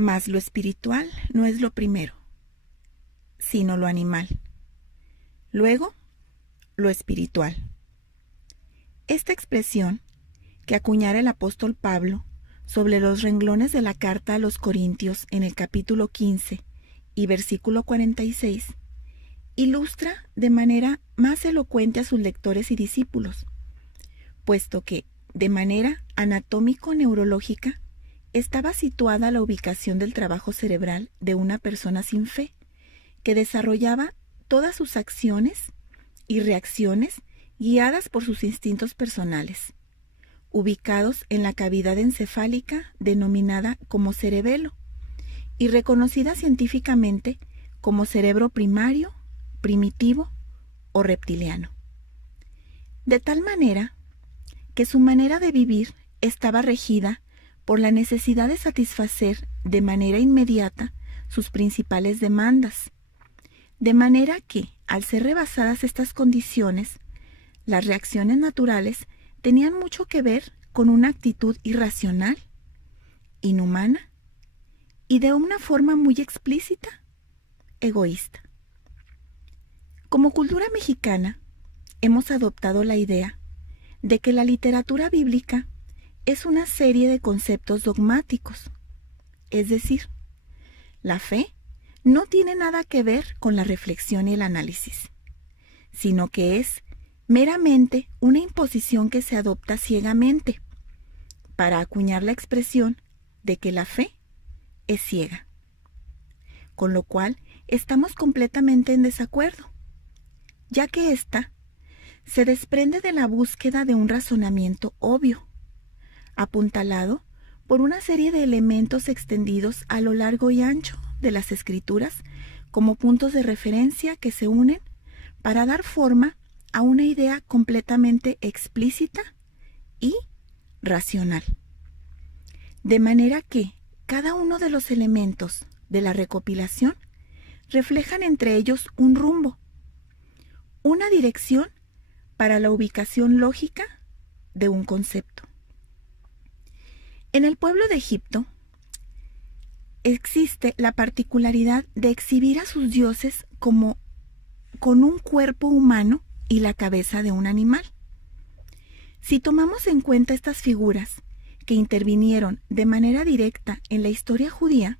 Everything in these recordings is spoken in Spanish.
Mas lo espiritual no es lo primero, sino lo animal. Luego, lo espiritual. Esta expresión que acuñara el apóstol Pablo sobre los renglones de la carta a los Corintios en el capítulo 15 y versículo 46, ilustra de manera más elocuente a sus lectores y discípulos, puesto que, de manera anatómico-neurológica, estaba situada la ubicación del trabajo cerebral de una persona sin fe, que desarrollaba todas sus acciones y reacciones guiadas por sus instintos personales, ubicados en la cavidad encefálica denominada como cerebelo y reconocida científicamente como cerebro primario, primitivo o reptiliano. De tal manera que su manera de vivir estaba regida por la necesidad de satisfacer de manera inmediata sus principales demandas, de manera que, al ser rebasadas estas condiciones, las reacciones naturales tenían mucho que ver con una actitud irracional, inhumana y de una forma muy explícita, egoísta. Como cultura mexicana, hemos adoptado la idea de que la literatura bíblica es una serie de conceptos dogmáticos, es decir, la fe no tiene nada que ver con la reflexión y el análisis, sino que es meramente una imposición que se adopta ciegamente para acuñar la expresión de que la fe es ciega, con lo cual estamos completamente en desacuerdo, ya que ésta se desprende de la búsqueda de un razonamiento obvio, apuntalado por una serie de elementos extendidos a lo largo y ancho de las Escrituras como puntos de referencia que se unen para dar forma a una idea completamente explícita y racional. De manera que cada uno de los elementos de la recopilación reflejan entre ellos un rumbo, una dirección para la ubicación lógica de un concepto. En el pueblo de Egipto existe la particularidad de exhibir a sus dioses como con un cuerpo humano y la cabeza de un animal. Si tomamos en cuenta estas figuras que intervinieron de manera directa en la historia judía,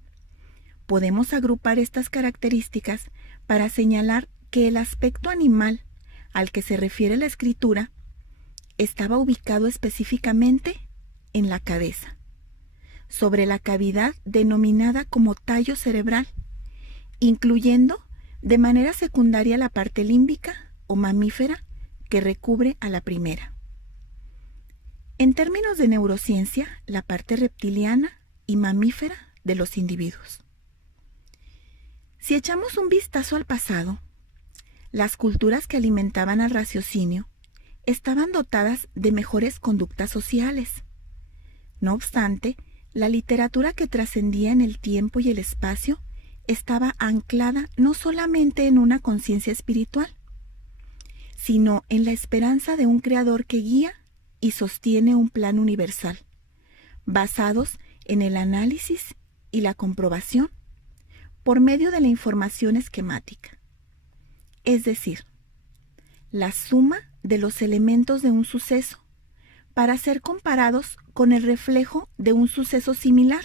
podemos agrupar estas características para señalar que el aspecto animal al que se refiere la escritura estaba ubicado específicamente en la cabeza, sobre la cavidad denominada como tallo cerebral, incluyendo de manera secundaria la parte límbica o mamífera que recubre a la primera. En términos de neurociencia, la parte reptiliana y mamífera de los individuos. Si echamos un vistazo al pasado, las culturas que alimentaban al raciocinio estaban dotadas de mejores conductas sociales. No obstante, la literatura que trascendía en el tiempo y el espacio estaba anclada no solamente en una conciencia espiritual, sino en la esperanza de un creador que guía y sostiene un plan universal, basados en el análisis y la comprobación por medio de la información esquemática, es decir, la suma de los elementos de un suceso para ser comparados con el reflejo de un suceso similar,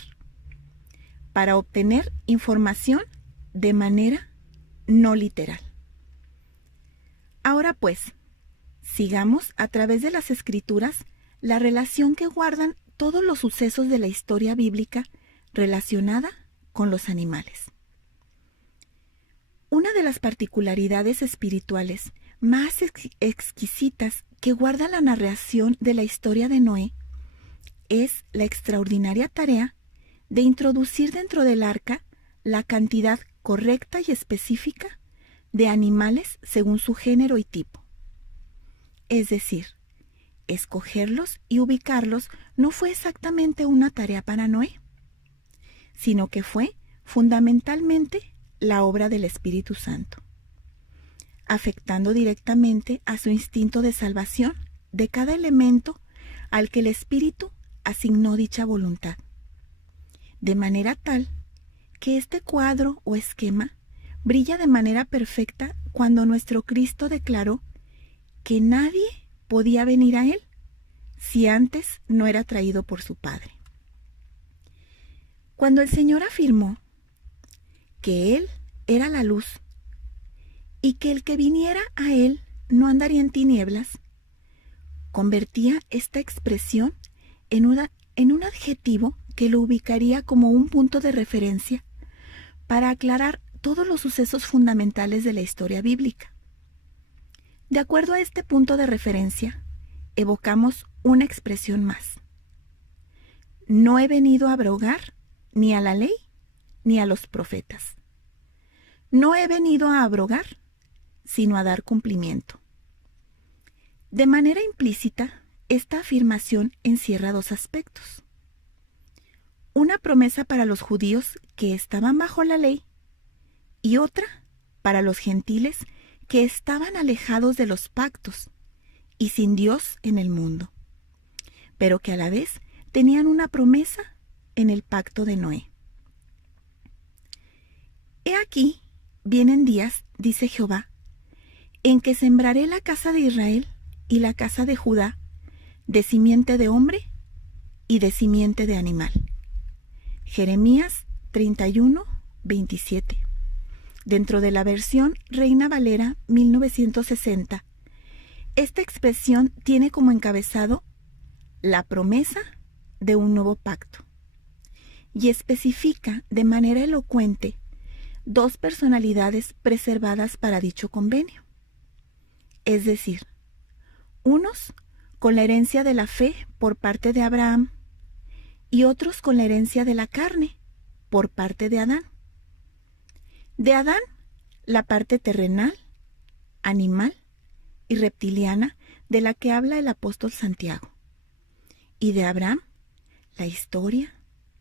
para obtener información de manera no literal. Ahora pues, sigamos a través de las Escrituras la relación que guardan todos los sucesos de la historia bíblica relacionada con los animales. Una de las particularidades espirituales más exquisitas que guarda la narración de la historia de Noé es la extraordinaria tarea de introducir dentro del arca la cantidad correcta y específica de animales según su género y tipo. Es decir, escogerlos y ubicarlos no fue exactamente una tarea para Noé, sino que fue fundamentalmente la obra del Espíritu Santo, afectando directamente a su instinto de salvación de cada elemento al que el Espíritu asignó dicha voluntad, de manera tal que este cuadro o esquema brilla de manera perfecta cuando nuestro Cristo declaró que nadie podía venir a Él si antes no era traído por su Padre. Cuando el Señor afirmó que Él era la luz y que el que viniera a Él no andaría en tinieblas, convertía esta expresión en un adjetivo que lo ubicaría como un punto de referencia para aclarar todos los sucesos fundamentales de la historia bíblica. De acuerdo a este punto de referencia, evocamos una expresión más. No he venido a abrogar ni a la ley ni a los profetas. No he venido a abrogar, sino a dar cumplimiento. De manera implícita, esta afirmación encierra dos aspectos. Una promesa para los judíos que estaban bajo la ley y otra para los gentiles que estaban alejados de los pactos y sin Dios en el mundo, pero que a la vez tenían una promesa en el pacto de Noé. He aquí, vienen días, dice Jehová, en que sembraré la casa de Israel y la casa de Judá de simiente de hombre y de simiente de animal. Jeremías 31, 27. Dentro de la versión Reina Valera 1960, esta expresión tiene como encabezado la promesa de un nuevo pacto y especifica de manera elocuente dos personalidades preservadas para dicho convenio. Es decir, unos con la herencia de la fe por parte de Abraham y otros con la herencia de la carne por parte de Adán. De Adán, la parte terrenal, animal y reptiliana de la que habla el apóstol Santiago. Y de Abraham, la historia,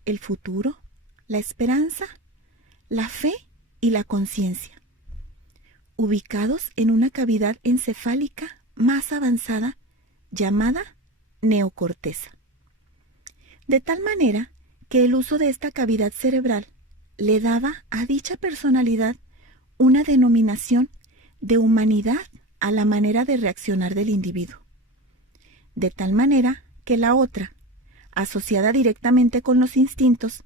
el futuro, la esperanza, la fe y la conciencia, ubicados en una cavidad encefálica más avanzada llamada neocorteza. De tal manera que el uso de esta cavidad cerebral le daba a dicha personalidad una denominación de humanidad a la manera de reaccionar del individuo. De tal manera que la otra, asociada directamente con los instintos,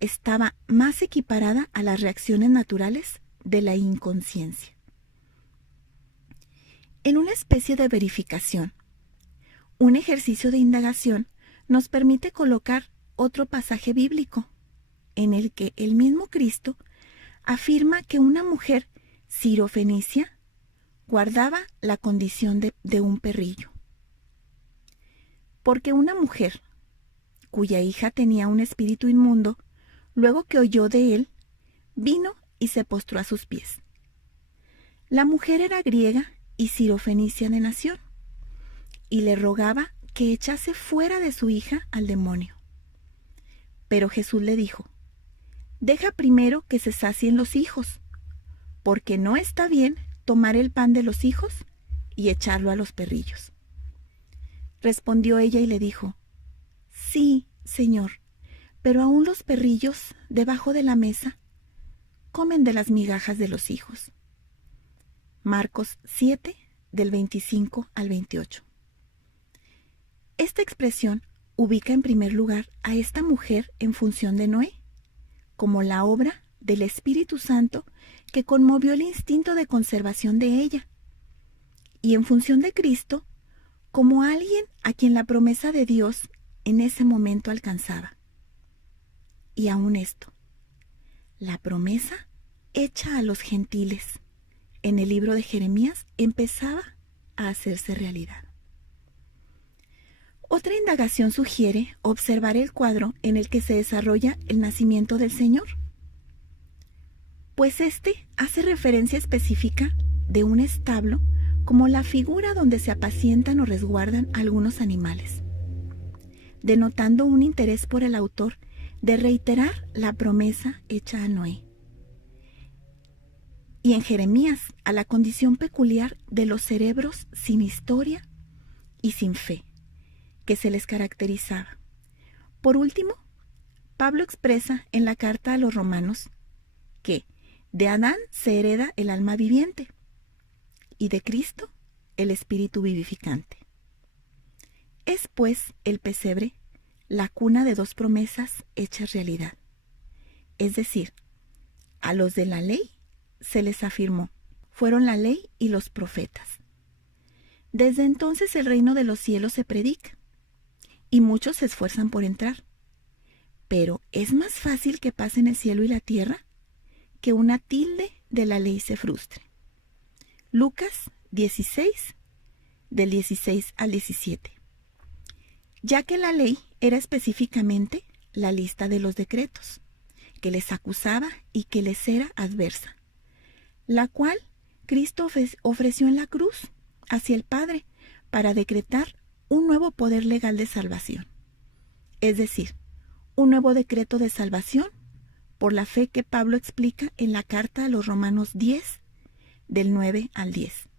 estaba más equiparada a las reacciones naturales de la inconsciencia. En una especie de verificación, un ejercicio de indagación nos permite colocar otro pasaje bíblico, en el que el mismo Cristo afirma que una mujer sirofenicia guardaba la condición de un perrillo. Porque una mujer, cuya hija tenía un espíritu inmundo, luego que oyó de él, vino y se postró a sus pies. La mujer era griega y sirofenicia de nación, y le rogaba que echase fuera de su hija al demonio. Pero Jesús le dijo: deja primero que se sacien los hijos, porque no está bien tomar el pan de los hijos y echarlo a los perrillos. Respondió ella y le dijo: sí, Señor, pero aún los perrillos debajo de la mesa comen de las migajas de los hijos. Marcos 7, del 25 al 28. Esta expresión ubica en primer lugar a esta mujer en función de Noé, como la obra del Espíritu Santo que conmovió el instinto de conservación de ella, y en función de Cristo, como alguien a quien la promesa de Dios en ese momento alcanzaba. Y aún esto, la promesa hecha a los gentiles en el libro de Jeremías empezaba a hacerse realidad. Otra indagación sugiere observar el cuadro en el que se desarrolla el nacimiento del Señor, pues este hace referencia específica de un establo como la figura donde se apacientan o resguardan algunos animales, denotando un interés por el autor de reiterar la promesa hecha a Noé. Y en Jeremías, a la condición peculiar de los cerebros sin historia y sin fe, que se les caracterizaba. Por último, Pablo expresa en la carta a los romanos que de Adán se hereda el alma viviente y de Cristo el espíritu vivificante. Es pues el pesebre la cuna de dos promesas hechas realidad. Es decir, a los de la ley se les afirmó, fueron la ley y los profetas. Desde entonces el reino de los cielos se predica y muchos se esfuerzan por entrar. Pero es más fácil que pasen el cielo y la tierra que una tilde de la ley se frustre. Lucas 16, del 16 al 17. Ya que la ley era específicamente la lista de los decretos que les acusaba y que les era adversa, la cual Cristo ofreció en la cruz hacia el Padre para decretar un nuevo poder legal de salvación, es decir, un nuevo decreto de salvación por la fe que Pablo explica en la carta a los Romanos 10, del 9 al 10.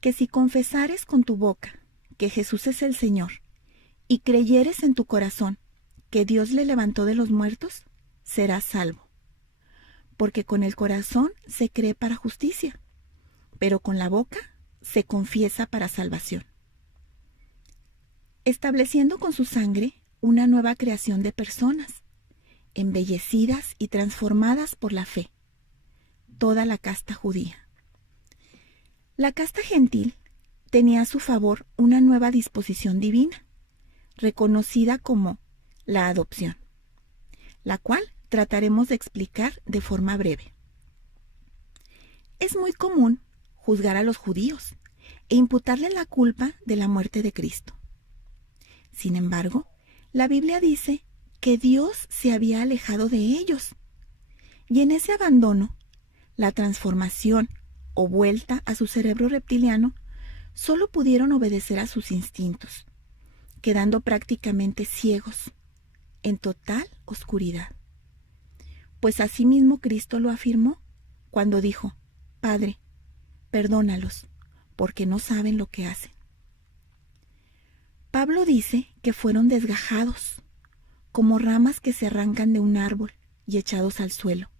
Que si confesares con tu boca que Jesús es el Señor y creyeres en tu corazón que Dios le levantó de los muertos, serás salvo. Porque con el corazón se cree para justicia, pero con la boca se confiesa para salvación. Estableciendo con su sangre una nueva creación de personas, embellecidas y transformadas por la fe, toda la casta judía. La casta gentil tenía a su favor una nueva disposición divina, reconocida como la adopción, la cual trataremos de explicar de forma breve. Es muy común juzgar a los judíos e imputarles la culpa de la muerte de Cristo. Sin embargo, la Biblia dice que Dios se había alejado de ellos, y en ese abandono, la transformación o vuelta a su cerebro reptiliano, solo pudieron obedecer a sus instintos, quedando prácticamente ciegos, en total oscuridad. Pues asimismo Cristo lo afirmó cuando dijo: Padre, perdónalos, porque no saben lo que hacen. Pablo dice que fueron desgajados, como ramas que se arrancan de un árbol y echados al suelo,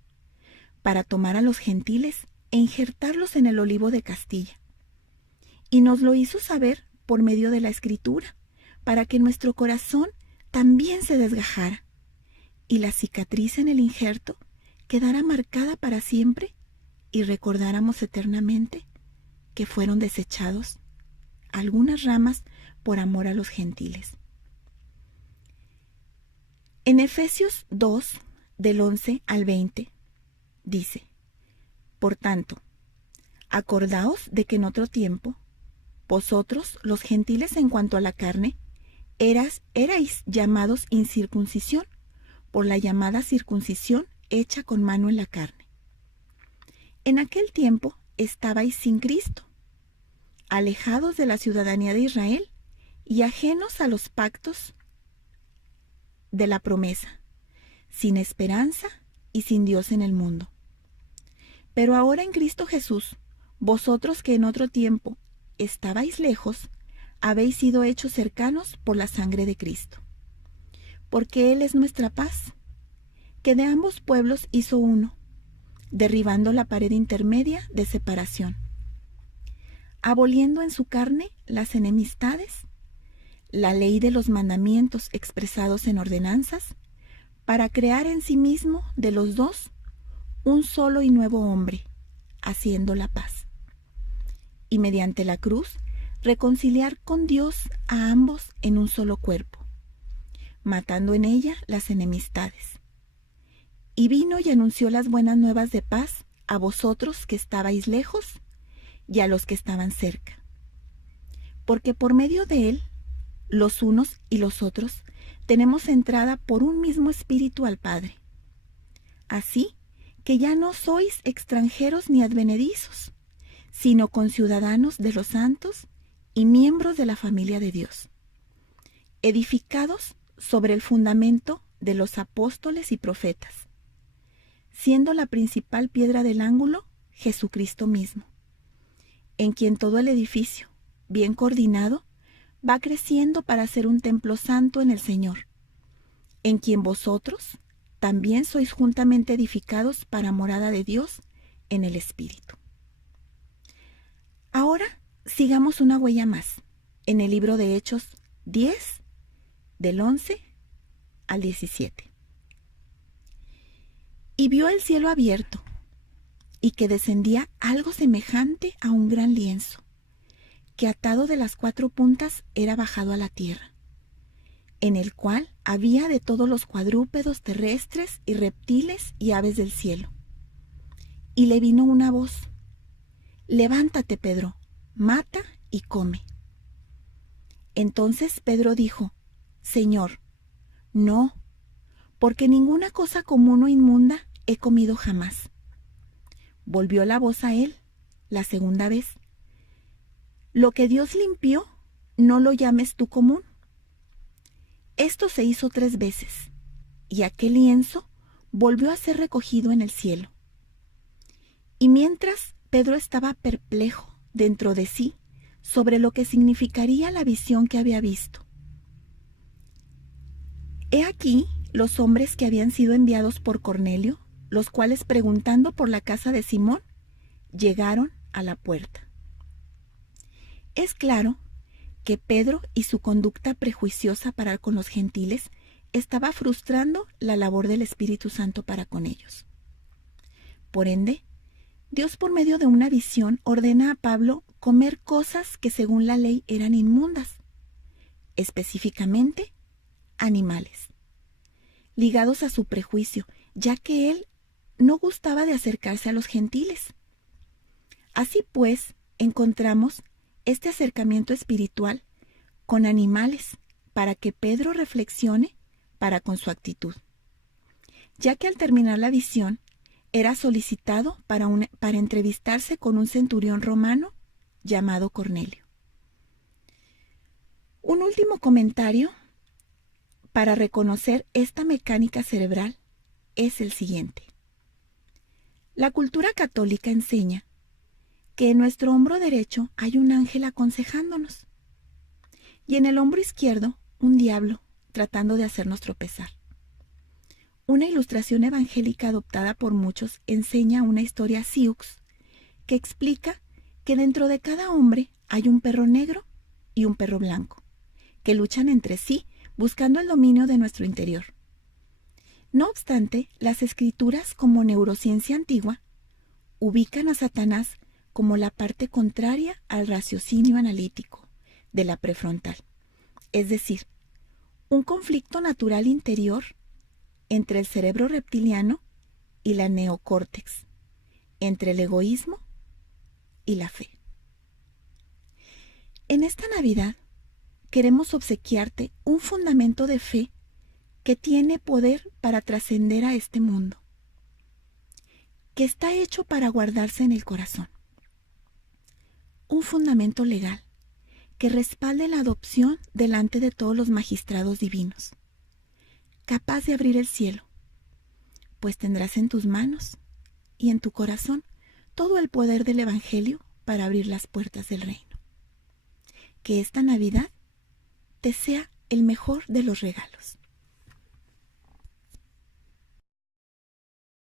para tomar a los gentiles e injertarlos en el olivo de Castilla. Y nos lo hizo saber por medio de la Escritura, para que nuestro corazón también se desgajara, y la cicatriz en el injerto quedara marcada para siempre, y recordáramos eternamente que fueron desechados algunas ramas por amor a los gentiles. En Efesios 2, del 11 al 20, dice: Por tanto, acordaos de que en otro tiempo, vosotros, los gentiles en cuanto a la carne, erais llamados incircuncisión, por la llamada circuncisión hecha con mano en la carne. En aquel tiempo estabais sin Cristo, alejados de la ciudadanía de Israel y ajenos a los pactos de la promesa, sin esperanza y sin Dios en el mundo. Pero ahora en Cristo Jesús, vosotros que en otro tiempo estabais lejos, habéis sido hechos cercanos por la sangre de Cristo. Porque Él es nuestra paz, que de ambos pueblos hizo uno, derribando la pared intermedia de separación, aboliendo en su carne las enemistades, la ley de los mandamientos expresados en ordenanzas, para crear en sí mismo de los dos un solo y nuevo hombre, haciendo la paz. Y mediante la cruz reconciliar con Dios a ambos en un solo cuerpo, matando en ella las enemistades. Y vino y anunció las buenas nuevas de paz a vosotros que estabais lejos y a los que estaban cerca. Porque por medio de él, los unos y los otros, tenemos entrada por un mismo espíritu al Padre. Así que ya no sois extranjeros ni advenedizos, sino conciudadanos de los santos y miembros de la familia de Dios, edificados sobre el fundamento de los apóstoles y profetas, siendo la principal piedra del ángulo Jesucristo mismo, en quien todo el edificio, bien coordinado, va creciendo para ser un templo santo en el Señor, en quien vosotros también sois juntamente edificados para morada de Dios en el Espíritu. Ahora sigamos una huella más en el libro de Hechos 10, del 11 al 17. Y vio el cielo abierto, y que descendía algo semejante a un gran lienzo, que atado de las 4 puntas era bajado a la tierra, en el cual había de todos los cuadrúpedos terrestres y reptiles y aves del cielo. Y le vino una voz: levántate, Pedro, mata y come. Entonces Pedro dijo: Señor, no, porque ninguna cosa común o inmunda he comido jamás. Volvió la voz a él la segunda vez: lo que Dios limpió, no lo llames tú común. Esto se hizo 3 veces, y aquel lienzo volvió a ser recogido en el cielo. Y mientras Pedro estaba perplejo dentro de sí sobre lo que significaría la visión que había visto, he aquí los hombres que habían sido enviados por Cornelio, los cuales, preguntando por la casa de Simón, llegaron a la puerta. Es claro que Pedro y su conducta prejuiciosa para con los gentiles estaba frustrando la labor del Espíritu Santo para con ellos. Por ende, Dios, por medio de una visión, ordena a Pablo comer cosas que según la ley eran inmundas, específicamente animales, ligados a su prejuicio, ya que él no gustaba de acercarse a los gentiles. Así pues, encontramos este acercamiento espiritual con animales para que Pedro reflexione para con su actitud, ya que al terminar la visión era solicitado para entrevistarse con un centurión romano llamado Cornelio. Un último comentario para reconocer esta mecánica cerebral es el siguiente. La cultura católica enseña que en nuestro hombro derecho hay un ángel aconsejándonos y en el hombro izquierdo un diablo tratando de hacernos tropezar. Una ilustración evangélica adoptada por muchos enseña una historia sioux que explica que dentro de cada hombre hay un perro negro y un perro blanco, que luchan entre sí buscando el dominio de nuestro interior. No obstante, las escrituras como neurociencia antigua ubican a Satanás como la parte contraria al raciocinio analítico de la prefrontal, es decir, un conflicto natural interior entre el cerebro reptiliano y la neocórtex, entre el egoísmo y la fe. En esta Navidad queremos obsequiarte un fundamento de fe que tiene poder para trascender a este mundo, que está hecho para guardarse en el corazón. Un fundamento legal que respalde la adopción delante de todos los magistrados divinos, capaz de abrir el cielo, pues tendrás en tus manos y en tu corazón todo el poder del Evangelio para abrir las puertas del reino. Que esta Navidad te sea el mejor de los regalos.